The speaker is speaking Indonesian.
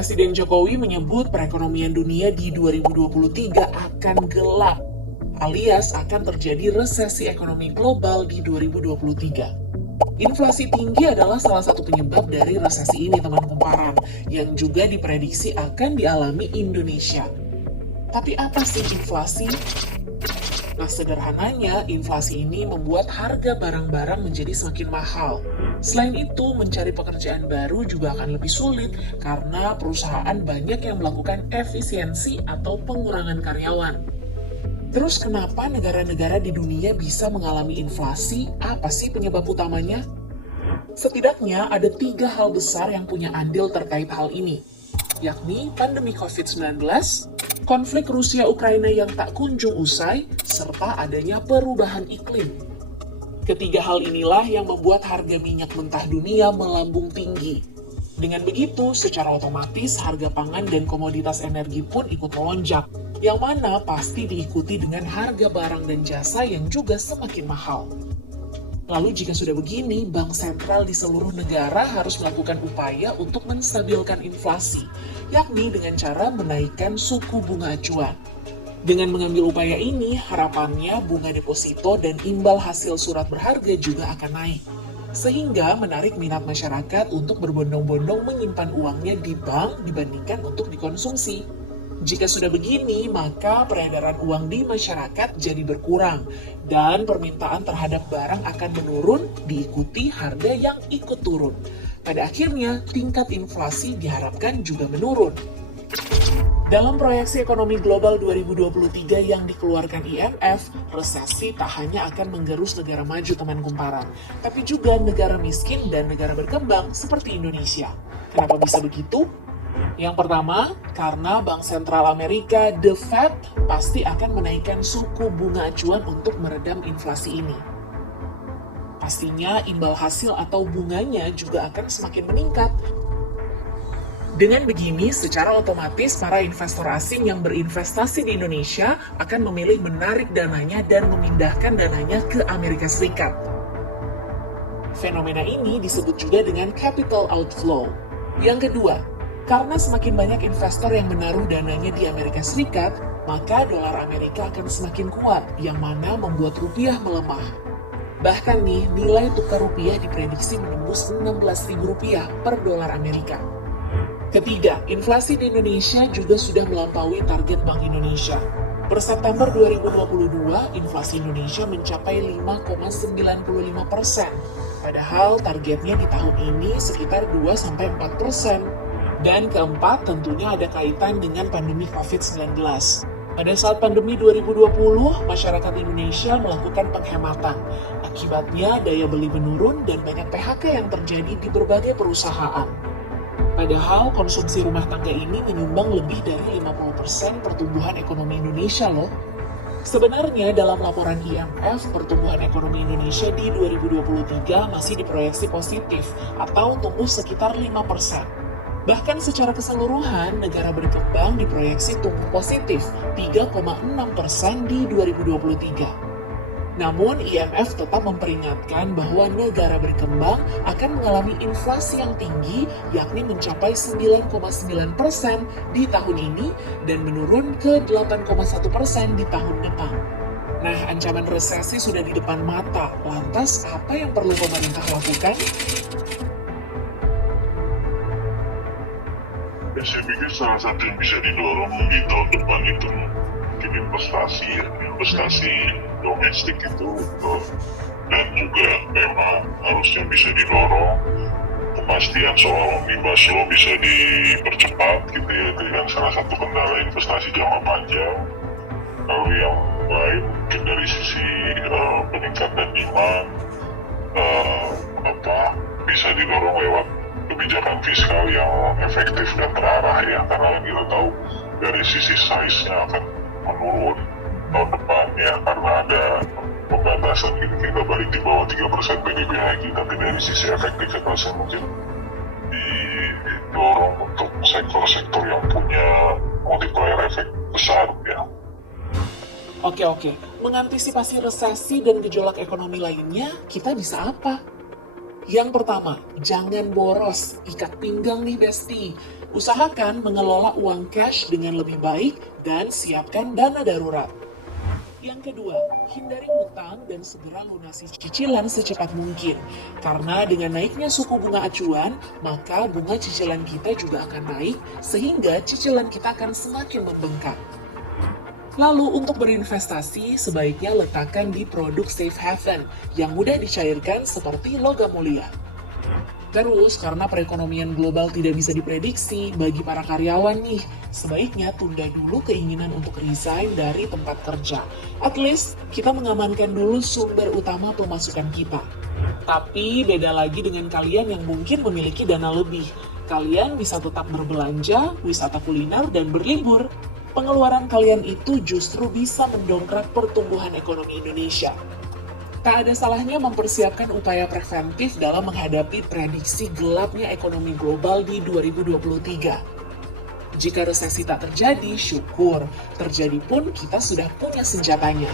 Presiden Jokowi menyebut perekonomian dunia di 2023 akan gelap, alias akan terjadi resesi ekonomi global di 2023. Inflasi tinggi adalah salah satu penyebab dari resesi ini, teman kumparan, yang juga diprediksi akan dialami Indonesia. Tapi apa sih inflasi? Nah, sederhananya, inflasi ini membuat harga barang-barang menjadi semakin mahal. Selain itu, mencari pekerjaan baru juga akan lebih sulit karena perusahaan banyak yang melakukan efisiensi atau pengurangan karyawan. Terus kenapa negara-negara di dunia bisa mengalami inflasi? Apa sih penyebab utamanya? Setidaknya ada 3 hal besar yang punya andil terkait hal ini, yakni pandemi COVID-19, konflik Rusia-Ukraina yang tak kunjung usai, serta adanya perubahan iklim. Ketiga hal inilah yang membuat harga minyak mentah dunia melambung tinggi. Dengan begitu, secara otomatis harga pangan dan komoditas energi pun ikut melonjak, yang mana pasti diikuti dengan harga barang dan jasa yang juga semakin mahal. Lalu jika sudah begini, bank sentral di seluruh negara harus melakukan upaya untuk menstabilkan inflasi, yakni dengan cara menaikkan suku bunga acuan. Dengan mengambil upaya ini, harapannya bunga deposito dan imbal hasil surat berharga juga akan naik, sehingga menarik minat masyarakat untuk berbondong-bondong menyimpan uangnya di bank dibandingkan untuk dikonsumsi. Jika sudah begini, maka peredaran uang di masyarakat jadi berkurang, dan permintaan terhadap barang akan menurun diikuti harga yang ikut turun. Pada akhirnya, tingkat inflasi diharapkan juga menurun. Dalam proyeksi ekonomi global 2023 yang dikeluarkan IMF, resesi tak hanya akan menggerus negara maju, teman kumparan, tapi juga negara miskin dan negara berkembang seperti Indonesia. Kenapa bisa begitu? Yang pertama, karena Bank Sentral Amerika, The Fed, pasti akan menaikkan suku bunga acuan untuk meredam inflasi ini. Pastinya imbal hasil atau bunganya juga akan semakin meningkat. Dengan begini, secara otomatis para investor asing yang berinvestasi di Indonesia akan memilih menarik dananya dan memindahkan dananya ke Amerika Serikat. Fenomena ini disebut juga dengan capital outflow. Yang kedua, karena semakin banyak investor yang menaruh dananya di Amerika Serikat, maka dolar Amerika akan semakin kuat, yang mana membuat rupiah melemah. Bahkan nih, nilai tukar rupiah diprediksi menembus Rp16.000 per dolar Amerika. Ketiga, inflasi di Indonesia juga sudah melampaui target Bank Indonesia. Per September 2022, inflasi Indonesia mencapai 5,95%. Padahal targetnya di tahun ini sekitar 2-4%. Dan keempat, tentunya ada kaitan dengan pandemi COVID-19. Pada saat pandemi 2020, masyarakat Indonesia melakukan penghematan. Akibatnya, daya beli menurun dan banyak PHK yang terjadi di berbagai perusahaan. Padahal, konsumsi rumah tangga ini menyumbang lebih dari 50% pertumbuhan ekonomi Indonesia loh. Sebenarnya, dalam laporan IMF, pertumbuhan ekonomi Indonesia di 2023 masih diproyeksi positif atau tumbuh sekitar 5%. Bahkan secara keseluruhan, negara berkembang diproyeksi tumbuh positif 3,6% di 2023. Namun, IMF tetap memperingatkan bahwa negara berkembang akan mengalami inflasi yang tinggi, yakni mencapai 9,9% di tahun ini dan menurun ke 8,1% di tahun depan. Nah, ancaman resesi sudah di depan mata. Lantas, apa yang perlu pemerintah lakukan? Saya pikir salah satu yang bisa didorong di tahun depan itu mungkin investasi domestik itu, dan juga memang harusnya bisa didorong kepastian soal omnibus law bisa dipercepat gitu ya, dengan salah satu kendala investasi jangka panjang. Lalu yang lain mungkin dari sisi peningkatan demand bisa didorong lewat kebijakan fiskal yang efektif dan terarah ya, karena kita tahu dari sisi size-nya akan menurun tahun depan ya, karena ada pembatasan gitu, kita balik di bawah 3% PDB lagi, tapi dari sisi efektivitasnya mungkin didorong untuk sektor-sektor yang punya multiplier efek besar ya. Oke. Mengantisipasi resesi dan gejolak ekonomi lainnya, kita bisa apa? Yang pertama, jangan boros, ikat pinggang nih Besti. Usahakan mengelola uang cash dengan lebih baik dan siapkan dana darurat. Yang kedua, hindari hutang dan segera lunasi cicilan secepat mungkin. Karena dengan naiknya suku bunga acuan, maka bunga cicilan kita juga akan naik, sehingga cicilan kita akan semakin membengkak. Lalu untuk berinvestasi, sebaiknya letakkan di produk safe haven yang mudah dicairkan seperti logam mulia. Terus, karena perekonomian global tidak bisa diprediksi, bagi para karyawan nih, sebaiknya tunda dulu keinginan untuk resign dari tempat kerja. At least, kita mengamankan dulu sumber utama pemasukan kita. Tapi, beda lagi dengan kalian yang mungkin memiliki dana lebih. Kalian bisa tetap berbelanja, wisata kuliner, dan berlibur. Pengeluaran kalian itu justru bisa mendongkrak pertumbuhan ekonomi Indonesia. Tak ada salahnya mempersiapkan upaya preventif dalam menghadapi prediksi gelapnya ekonomi global di 2023. Jika resesi tak terjadi, syukur. Terjadi pun kita sudah punya senjatanya.